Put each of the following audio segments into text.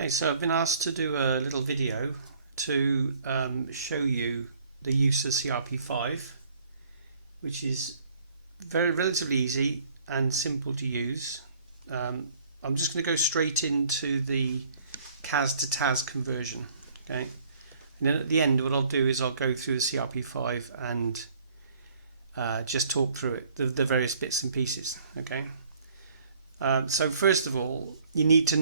Okay, so I've been asked to do a little video to show you the use of CRP5, which is relatively easy and simple to use. I'm just going to go straight into the CAS to TAS conversion. Okay, and then at the end what I'll do is I'll go through the CRP5 and just talk through it, the various bits and pieces. Okay. So first of all, you need to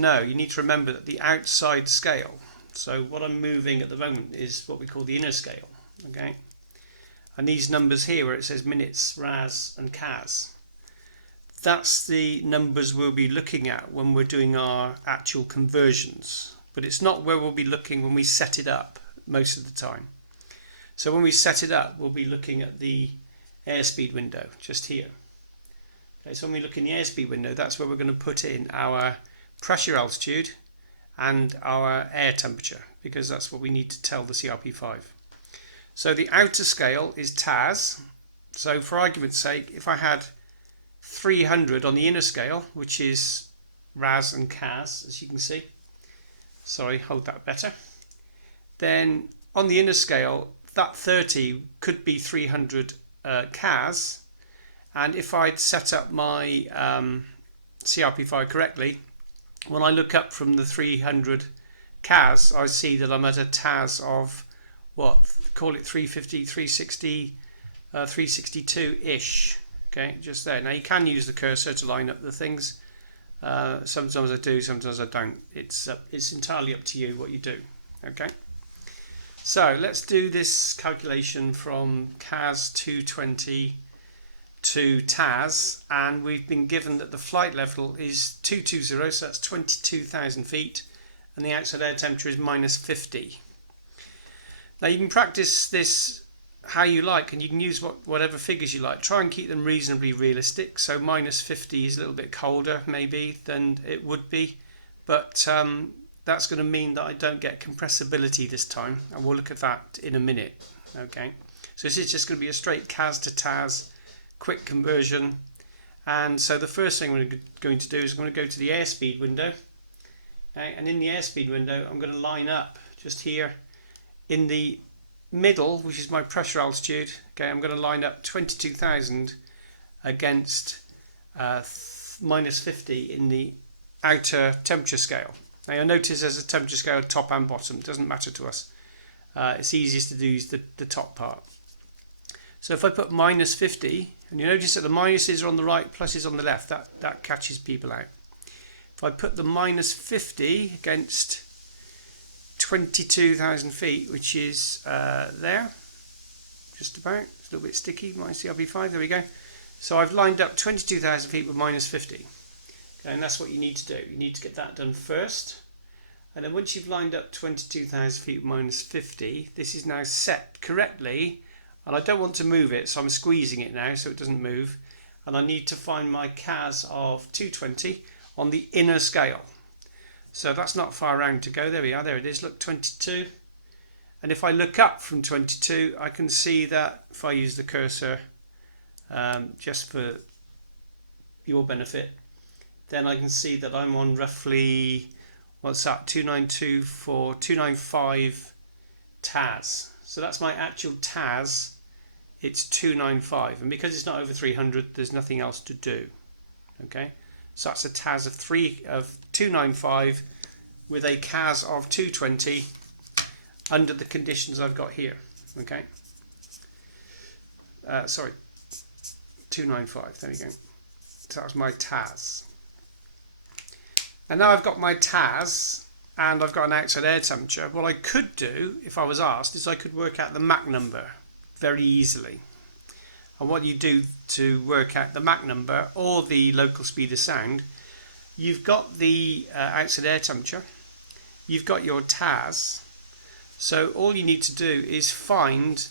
remember that the outside scale, so what I'm moving at the moment is what we call the inner scale, okay? And these numbers here where it says minutes, RAS and CAS, that's the numbers we'll be looking at when we're doing our actual conversions, but it's not where we'll be looking when we set it up most of the time. So when we set it up, we'll be looking at the airspeed window just here. Okay, so when we look in the airspeed window, that's where we're going to put in our pressure altitude and our air temperature, because that's what we need to tell the CRP5. So the outer scale is TAS. So for argument's sake, if I had 300 on the inner scale, which is RAS and CAS, as you can see, sorry, hold that better, then on the inner scale, that 30 could be 300 CAS. And if I'd set up my CRP5 correctly, when I look up from the 300 CAS, I see that I'm at a TAS of, call it 350, 360, 362-ish. Okay, just there. Now you can use the cursor to line up the things. Sometimes I do, sometimes I don't. It's entirely up to you what you do. Okay. So let's do this calculation from CAS 220 to TAS, and we've been given that the flight level is 220, so that's 22,000 feet, and the outside air temperature is -50. Now you can practice this how you like, and you can use whatever figures you like. Try and keep them reasonably realistic. So -50 is a little bit colder maybe than it would be, but that's going to mean that I don't get compressibility this time, and we'll look at that in a minute. Okay, so this is just going to be a straight CAS to TAS quick conversion. And so the first thing we're going to do is I'm going to go to the airspeed window, okay? And in the airspeed window I'm going to line up just here in the middle, which is my pressure altitude. Okay, I'm going to line up 22,000 against -50 in the outer temperature scale. Now you'll notice there's a temperature scale top and bottom. It doesn't matter to us. It's easiest to do the top part. So if I put -50, and you notice that the minuses are on the right, pluses on the left, that catches people out. If I put the -50 against 22,000 feet, which is there, just about, it's a little bit sticky, my CRP5, there we go. So I've lined up 22,000 feet with -50. Okay, and that's what you need to do. You need to get that done first. And then once you've lined up 22,000 feet with -50, this is now set correctly. And I don't want to move it, so I'm squeezing it now so it doesn't move. And I need to find my CAS of 220 on the inner scale. So that's not far around to go. There we are, there it is, look, 22. And if I look up from 22, I can see that if I use the cursor just for your benefit, then I can see that I'm on roughly, what's that, 2924, 295 TAS. So that's my actual TAS. It's 295, and because it's not over 300, there's nothing else to do. Okay, so that's a TAS of 295 with a CAS of 220 under the conditions I've got here. Okay, sorry, 295. There we go. So that's my TAS. And now I've got my TAS and I've got an outside air temperature. What I could do, if I was asked, is I could work out the Mach number very easily. And what you do to work out the Mach number or the local speed of sound, you've got the outside air temperature, you've got your TAS, so all you need to do is find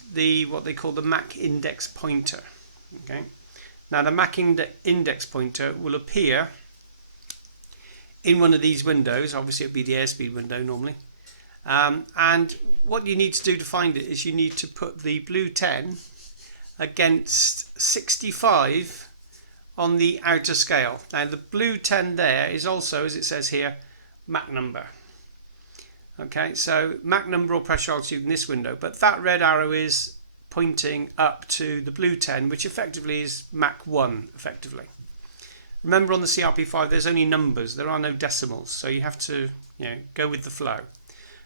what they call the Mach index pointer. Okay, now the Mach index pointer will appear in one of these windows. Obviously it would be the airspeed window normally. And what you need to do to find it is you need to put the blue 10 against 65 on the outer scale. Now the blue 10 there is also, as it says here, Mach number. Okay, so Mach number or pressure altitude in this window, but that red arrow is pointing up to the blue 10, which effectively is Mach 1, effectively. Remember, on the CRP5 there's only numbers, there are no decimals, so you have to go with the flow.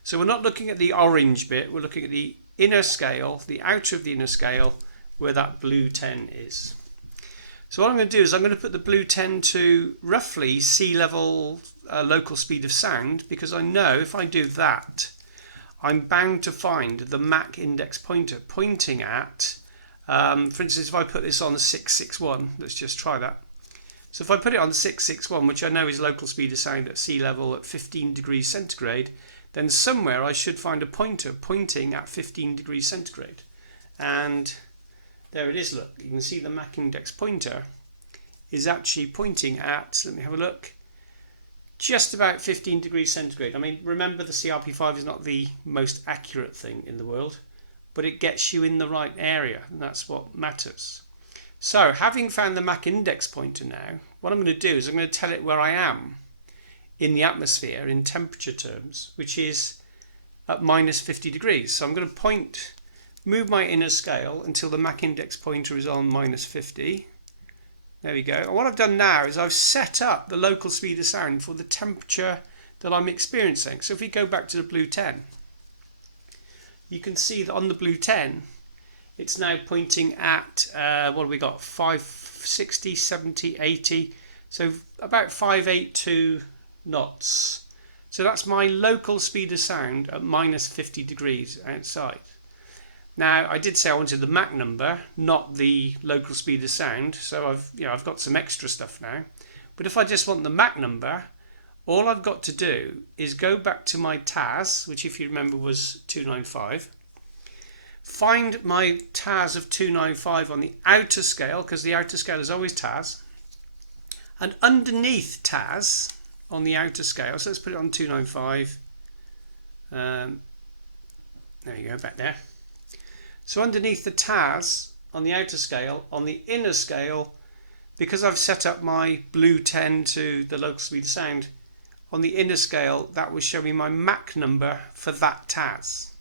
So we're not looking at the orange bit, we're looking at the inner scale, the outer of the inner scale, where that blue 10 is. So what I'm going to do is I'm going to put the blue 10 to roughly sea level local speed of sound, because I know if I do that, I'm bound to find the Mach index pointer pointing at, for instance, if I put this on 661, let's just try that. So if I put it on 661, which I know is local speed of sound at sea level at 15 degrees centigrade, then somewhere I should find a pointer pointing at 15 degrees centigrade. And there it is, look. You can see the Mach index pointer is actually pointing at, let me have a look, just about 15 degrees centigrade. I mean, remember the CRP5 is not the most accurate thing in the world, but it gets you in the right area, and that's what matters. So, having found the Mach index pointer now, what I'm going to do is I'm going to tell it where I am in the atmosphere in temperature terms, which is at minus 50 degrees. So I'm going to move my inner scale until the Mach index pointer is on minus 50. There we go. And what I've done now is I've set up the local speed of sound for the temperature that I'm experiencing. So if we go back to the blue 10, you can see that on the blue 10, it's now pointing at, what have we got, 560, 70, 80, so about 582 knots. So that's my local speed of sound at minus 50 degrees outside. Now, I did say I wanted the Mach number, not the local speed of sound, so I've got some extra stuff now. But if I just want the Mach number, all I've got to do is go back to my TAS, which if you remember was 295, find my TAS of 295 on the outer scale, because the outer scale is always TAS, and underneath TAS on the outer scale, so let's put it on 295, there you go, back there. So underneath the TAS on the outer scale, on the inner scale, because I've set up my blue 10 to the local speed of sound, on the inner scale that will show me my Mach number for that TAS.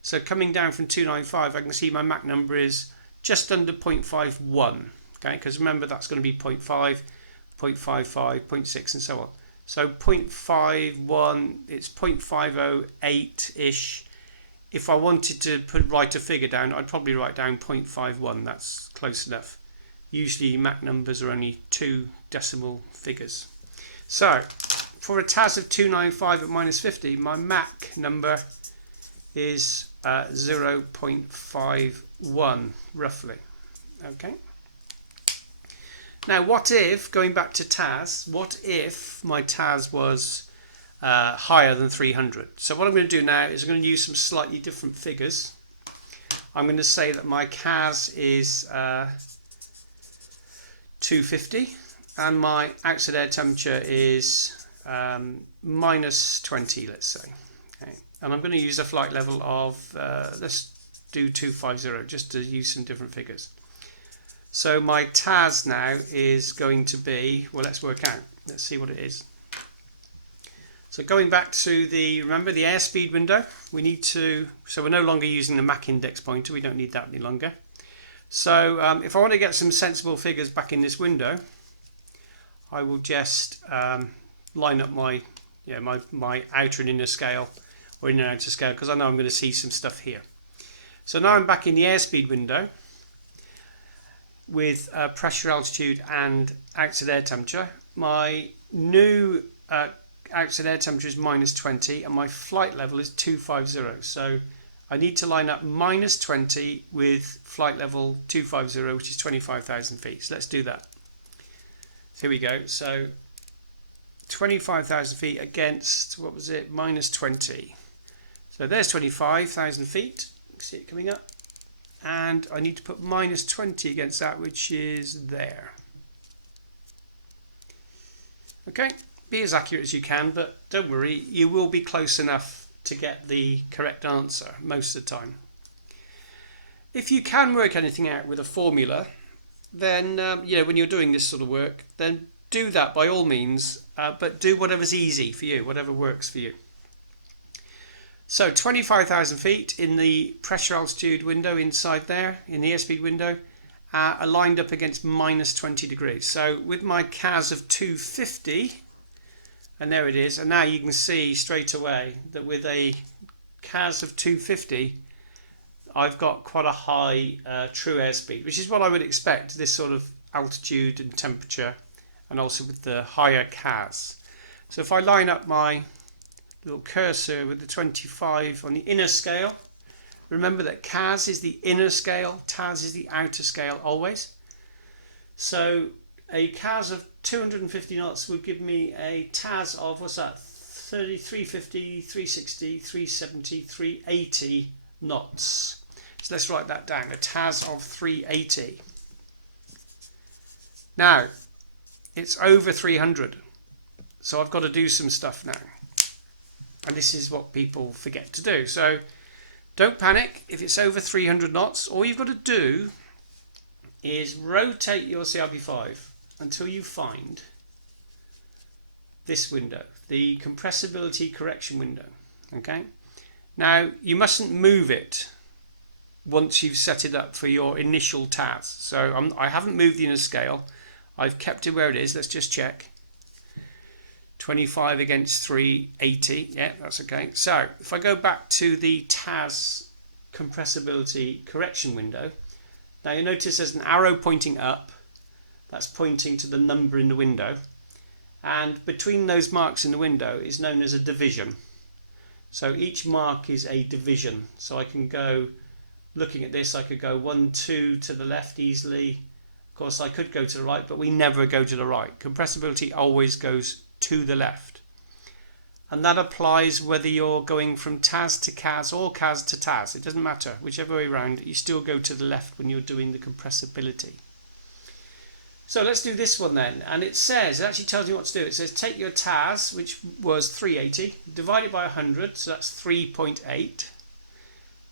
So coming down from 295, I can see my Mach number is just under 0.51, okay, because remember that's going to be 0.5, 0.55, 0.6 and so on. So 0.51, it's 0.508-ish. If I wanted to write a figure down, I'd probably write down 0.51. That's close enough. Usually Mach numbers are only 2 decimal figures. So for a TAS of 295 at minus 50, my Mach number is 0.51 roughly. Okay. Now what if, going back to TAS, what if my TAS was higher than 300? So what I'm going to do now is I'm going to use some slightly different figures. I'm going to say that my CAS is 250 and my outside air temperature is minus 20, let's say. Okay. And I'm going to use a flight level of, let's do 250 just to use some different figures. So my TAS now is going to be, well, let's work out. Let's see what it is. So going back to remember the airspeed window, we need to, so we're no longer using the Mach index pointer, we don't need that any longer. So if I want to get some sensible figures back in this window, I will just line up my outer and inner scale, or inner and outer scale, because I know I'm going to see some stuff here. So now I'm back in the airspeed window with pressure, altitude and outside air temperature. My new outside air temperature is minus 20 and my flight level is 250. So I need to line up minus 20 with flight level 250, which is 25,000 feet. So let's do that. So here we go. So 25,000 feet against, what was it, minus 20. So there's 25,000 feet. You can see it coming up. And I need to put minus 20 against that, which is there. Okay, be as accurate as you can, but don't worry, you will be close enough to get the correct answer most of the time. If you can work anything out with a formula, then when you're doing this sort of work, then do that by all means, but do whatever's easy for you, whatever works for you. So 25,000 feet in the pressure altitude window inside there, in the airspeed window, are lined up against minus 20 degrees. So with my CAS of 250, and there it is, and now you can see straight away that with a CAS of 250, I've got quite a high true airspeed, which is what I would expect, this sort of altitude and temperature, and also with the higher CAS. So if I line up my little cursor with the 25 on the inner scale, remember that CAS is the inner scale, TAS is the outer scale always. So a CAS of 250 knots would give me a TAS of, what's that, 350, 360, 370, 380 knots. So let's write that down, a TAS of 380. Now, it's over 300, so I've got to do some stuff now. And this is what people forget to do. So don't panic if it's over 300 knots. All you've got to do is rotate your CRP5 until you find this window, the Compressibility Correction window. Okay. Now, you mustn't move it once you've set it up for your initial TAS. So I haven't moved the inner scale. I've kept it where it is. Let's just check. 25 against 380. Yeah, that's okay. So if I go back to the TAS Compressibility Correction window, now you notice there's an arrow pointing up. That's pointing to the number in the window. And between those marks in the window is known as a division. So each mark is a division. So I can go, looking at this, I could go 1, 2 to the left easily. Of course, I could go to the right, but we never go to the right. Compressibility always goes to the left. And that applies whether you're going from TAS to CAS or CAS to TAS. It doesn't matter. Whichever way around, you still go to the left when you're doing the compressibility. So let's do this one then. And it says, it actually tells you what to do. It says take your TAS, which was 380, divide it by 100, so that's 3.8.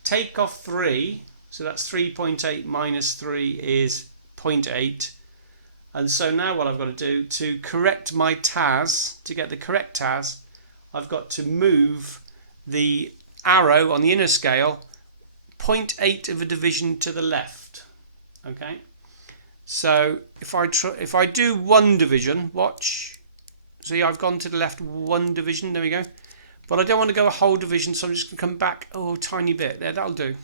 Take off 3, so that's 3.8 minus 3 is 0.8. And so now what I've got to do to correct my TAS, to get the correct TAS, I've got to move the arrow on the inner scale 0.8 of a division to the left. Okay. So if I do one division, watch. See, I've gone to the left one division. There we go. But I don't want to go a whole division, so I'm just going to come back a tiny bit. There, that'll do.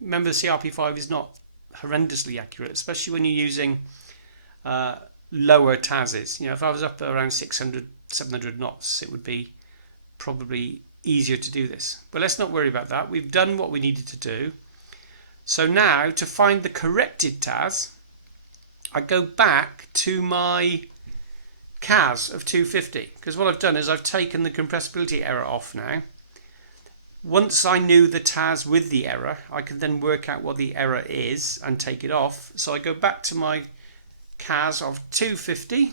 Remember, the CRP5 is not horrendously accurate, especially when you're using lower TASes. You know, if I was up around 600, 700 knots, it would be probably easier to do this. But let's not worry about that. We've done what we needed to do. So now, to find the corrected TAS, I go back to my CAS of 250, because what I've done is I've taken the compressibility error off now. Once I knew the TAS with the error, I could then work out what the error is and take it off. So I go back to my CAS of 250.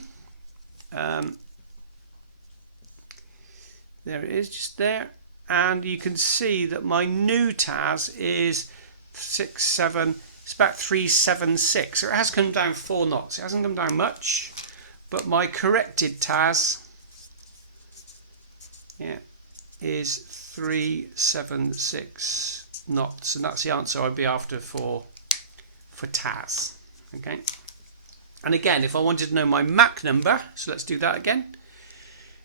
There it is, just there. And you can see that my new TAS is 6.7. It's about 376. So it has come down 4 knots. It hasn't come down much. But my corrected TAS, is 376 knots. And that's the answer I'd be after for TAS. Okay. And again, if I wanted to know my Mach number, so let's do that again.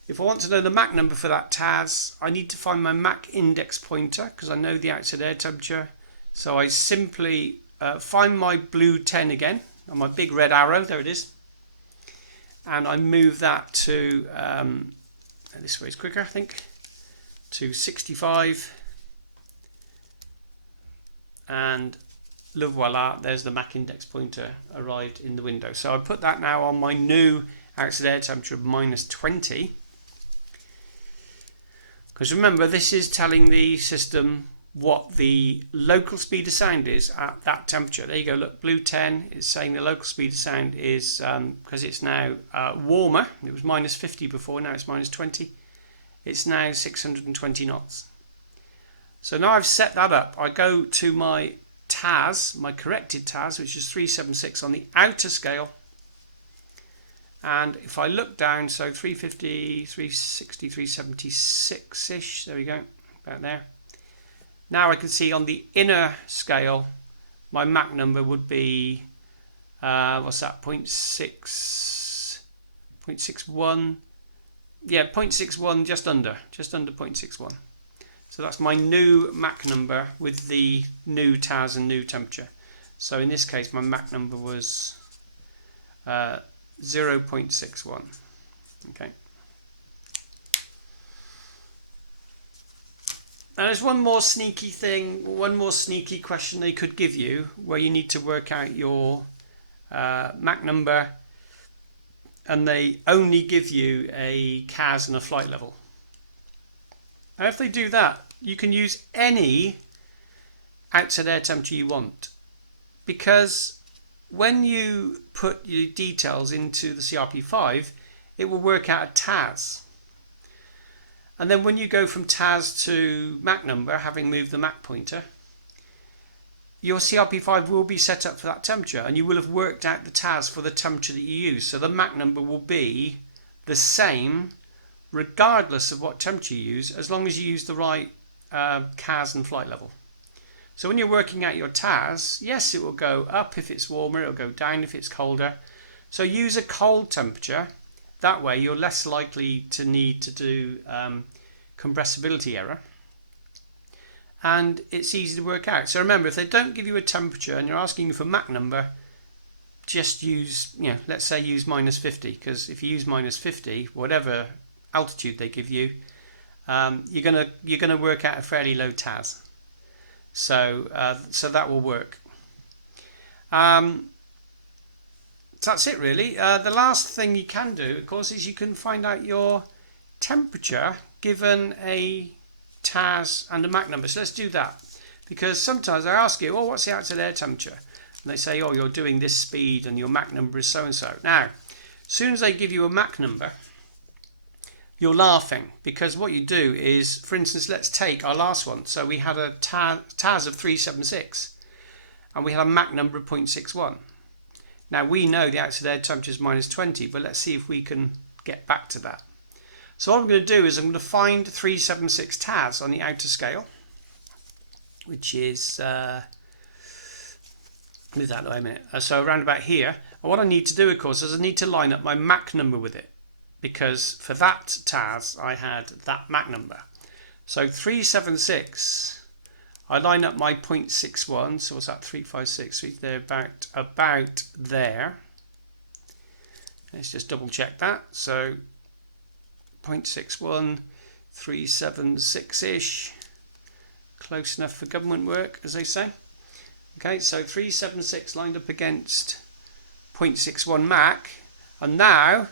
If I want to know the Mach number for that TAS, I need to find my Mach index pointer, because I know the outside air temperature. So I simply find my blue 10 again, on my big red arrow, there it is. And I move that to, this way is quicker I think, to 65. And le voila, there's the Mach index pointer arrived in the window. So I put that now on my new outside air temperature of minus 20. Because remember, this is telling the system what the local speed of sound is at that temperature. There you go, look, blue 10 is saying the local speed of sound is, because it's now warmer, it was minus 50 before, now it's minus 20, it's now 620 knots. So now I've set that up, I go to my TAS, my corrected TAS, which is 376 on the outer scale, and if I look down, so 350, 360, 376-ish, there we go, about there. Now I can see on the inner scale my Mach number would be what's that, 0.61, yeah, 0.61, just under 0.61. So that's my new Mach number with the new TAS and new temperature. So in this case my Mach number was 0.61. Okay. Now there's one more sneaky question they could give you, where you need to work out your Mach number, and they only give you a CAS and a flight level. And if they do that, you can use any outside air temperature you want, because when you put your details into the CRP5, it will work out a TAS. And then when you go from TAS to Mach number, having moved the Mach pointer, your CRP5 will be set up for that temperature, and you will have worked out the TAS for the temperature that you use. So the Mach number will be the same regardless of what temperature you use, as long as you use the right CAS and flight level. So when you're working out your TAS, yes, it will go up if it's warmer, it will go down if it's colder. So use a cold temperature. That way you're less likely to need to do compressibility error, and it's easy to work out. So remember, if they don't give you a temperature and you're asking you for Mach number, just use, let's say use -50, because if you use -50, whatever altitude they give you, you're gonna work out a fairly low TAS. So that will work. So that's it really. The last thing you can do, of course, is you can find out your temperature given a TAS and a Mach number. So let's do that, because sometimes I ask you, what's the outside air temperature? And they say, you're doing this speed and your Mach number is so and so. Now, as soon as they give you a Mach number, you're laughing, because what you do is, for instance, let's take our last one. So we had a TAS of 376 and we had a Mach number of 0.61. Now we know the outside air temperature is -20, but let's see if we can get back to that. So what I'm going to do is I'm going to find 376 TAS on the outer scale, which is, move that away a minute, so around about here. And what I need to do, of course, is I need to line up my Mach number with it, because for that TAS I had that Mach number. So 376, I line up my 0.61, so what's that, 356, they're about there. Let's just double check that. So 0.61, 376-ish, close enough for government work, as they say. Okay, so 376 lined up against 0.61 Mach, and now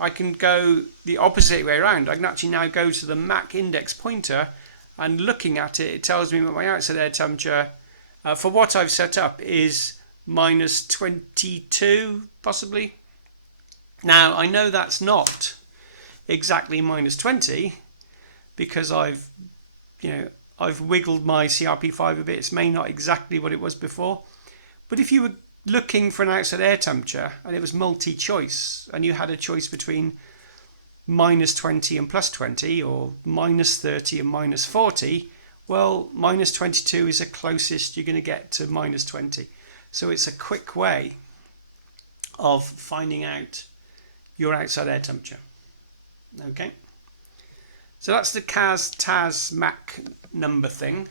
I can go the opposite way around. I can actually now go to the Mach index pointer, and looking at it, it tells me that my outside air temperature for what I've set up is -22 possibly. Now I know that's not exactly -20, because I've wiggled my CRP5 a bit. It's may not exactly what it was before, but if you were looking for an outside air temperature and it was multi-choice and you had a choice between -20 and +20, or -30 and -40, well, -22 is the closest you're going to get to -20. So it's a quick way of finding out your outside air temperature. Okay, so that's the CAS, TAS, Mach number thing.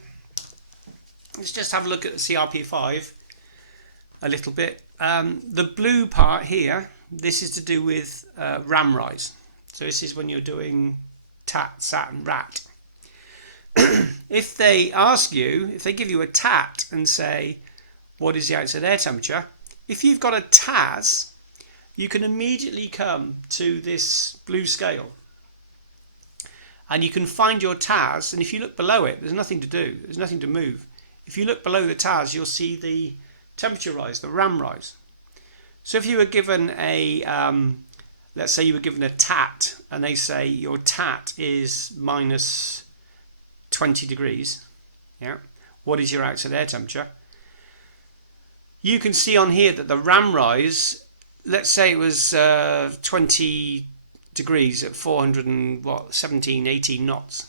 Let's just have a look at the CRP5 a little bit. The blue part here, this is to do with ram rise. So this is when you're doing TAT, SAT and RAT. If they give you a TAT and say, what is the outside air temperature? If you've got a TAS, you can immediately come to this blue scale and you can find your TAS, and if you look below it, there's nothing to do, there's nothing to move. If you look below the TAS, you'll see the temperature rise, the ram rise. So if you were given a let's say you were given a TAT and they say your TAT is -20 degrees. Yeah. What is your outside air temperature? You can see on here that the ram rise, let's say it was 20 degrees at 417, 18 knots.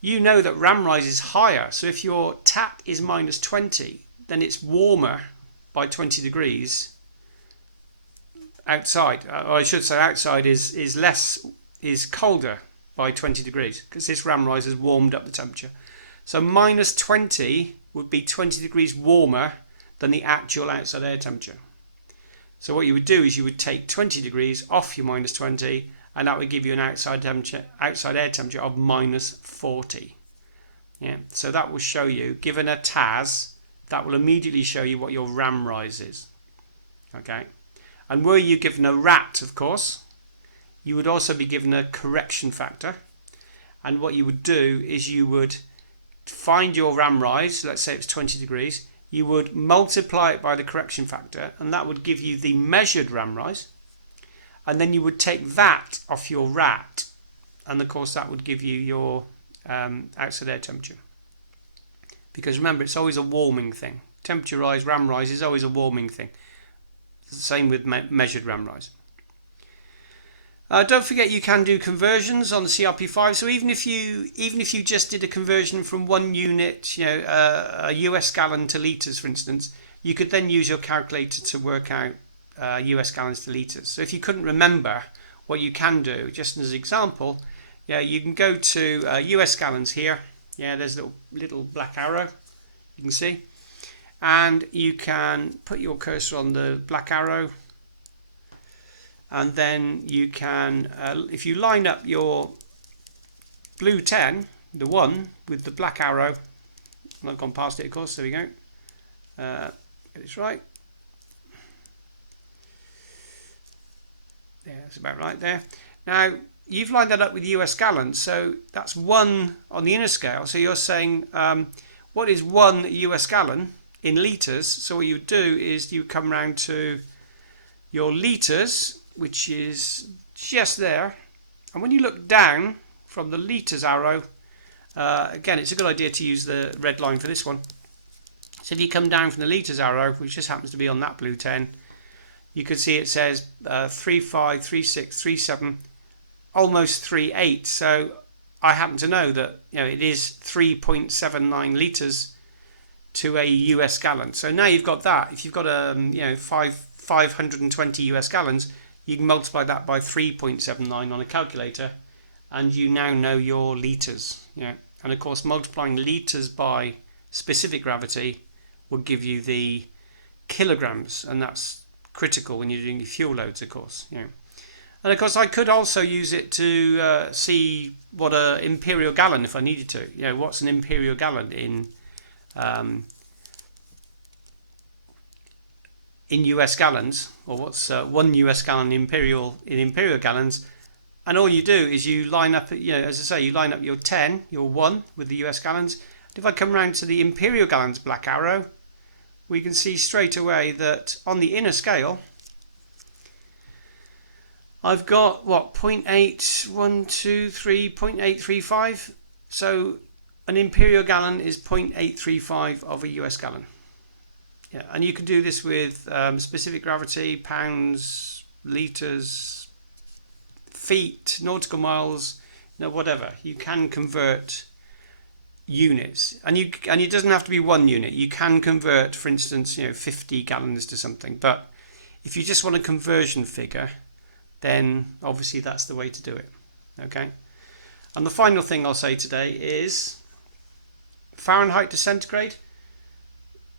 you know that ram rise is higher. So if your tap is minus 20, then it's warmer by 20 degrees outside. Or I should say outside is colder by 20 degrees because this ram rise has warmed up the temperature. So minus 20 would be 20 degrees warmer than the actual outside air temperature. So what you would do is you would take 20 degrees off your minus 20, and that would give you an outside air temperature of minus 40. Yeah, so that will show you, given a TAS, that will immediately show you what your ram rise is. Okay, and were you given a RAT, of course, you would also be given a correction factor, and what you would do is you would find your ram rise. Let's say it's 20 degrees. You would multiply it by the correction factor, and that would give you the measured ram rise, and then you would take that off your RAT, and of course that would give you your outside air temperature. Because remember, it's always a warming thing. Temperature rise, ram rise is always a warming thing. It's the same with measured ram rise. Don't forget you can do conversions on the CRP5. So even if you just did a conversion from 1 unit, a US gallon to litres, for instance, you could then use your calculator to work out US gallons to litres. So if you couldn't remember, what you can do, just as an example, you can go to US gallons here. There's a little black arrow, you can see, and you can put your cursor on the black arrow. And then you can, if you line up your blue 10, the one with the black arrow, and I've gone past it, of course, there we go. Get this right. Yeah, that's about right there. Now, you've lined that up with US gallons, so that's 1 on the inner scale. So you're saying, what is 1 US gallon in litres? So what you do is you come round to your litres, which is just there, and when you look down from the litres arrow, again it's a good idea to use the red line for this one. So if you come down from the litres arrow, which just happens to be on that blue 10, you can see it says 35, 36, 37, almost 38. So I happen to know that it is 3.79 litres to a US gallon. So now you've got that. If you've got a 520 US gallons, you can multiply that by 3.79 on a calculator, and you now know your litres. And of course, multiplying litres by specific gravity will give you the kilograms, and that's critical when you're doing your fuel loads, of course. And of course, I could also use it to see what an imperial gallon, if I needed to. What's an imperial gallon in US gallons, or what's 1 US gallon in imperial gallons. And all you do is you line up, as I say, you line up your 10, your 1 with the US gallons. And if I come around to the imperial gallons black arrow, we can see straight away that on the inner scale, I've got what, 0.835. So an imperial gallon is 0.835 of a US gallon. And you can do this with specific gravity, pounds, litres, feet, nautical miles, whatever. You can convert units, and it doesn't have to be 1 unit. You can convert, for instance, 50 gallons to something. But if you just want a conversion figure, then obviously that's the way to do it. Okay. And the final thing I'll say today is Fahrenheit to centigrade.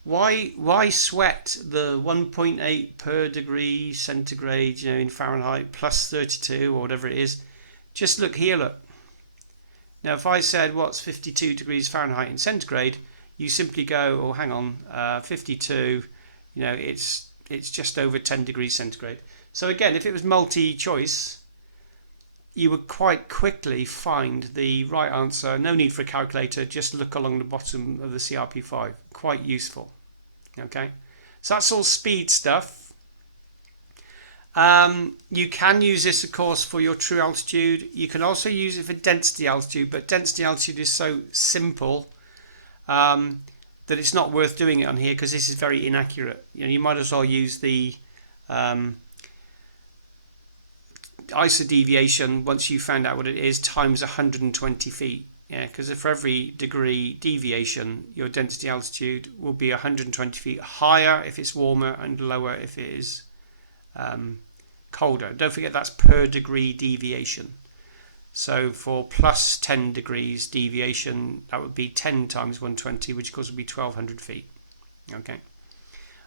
Why sweat the 1.8 per degree centigrade, in Fahrenheit plus 32 or whatever it is? Just look here, look. Now, if I said what's 52 degrees Fahrenheit in centigrade, you simply go, oh, hang on, 52, it's just over 10 degrees centigrade. So again, if it was multi-choice, you would quite quickly find the right answer. No need for a calculator, just look along the bottom of the CRP5. Quite useful. Okay, so that's all speed stuff. You can use this, of course, for your true altitude. You can also use it for density altitude, but density altitude is so simple that it's not worth doing it on here because this is very inaccurate. You might as well use the isodeviation once you found out what it is times 120 feet, Yeah, because for every degree deviation, your density altitude will be 120 feet higher if it's warmer and lower if it is colder. Don't forget that's per degree deviation. So for plus 10 degrees deviation, that would be 10 times 120, which of course would be 1200 feet. Okay,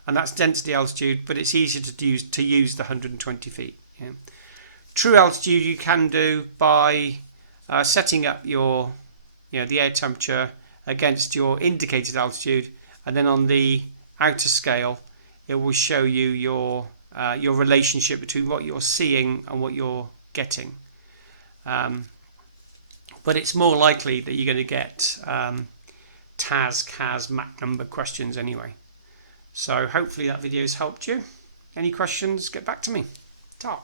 and that's density altitude, but it's easier to use the 120 feet. Yeah. True altitude you can do by setting up your the air temperature against your indicated altitude, and then on the outer scale it will show you your relationship between what you're seeing and what you're getting. But it's more likely that you're going to get TAS, CAS, Mach number questions anyway. So hopefully that video has helped you. Any questions, get back to me. Ta.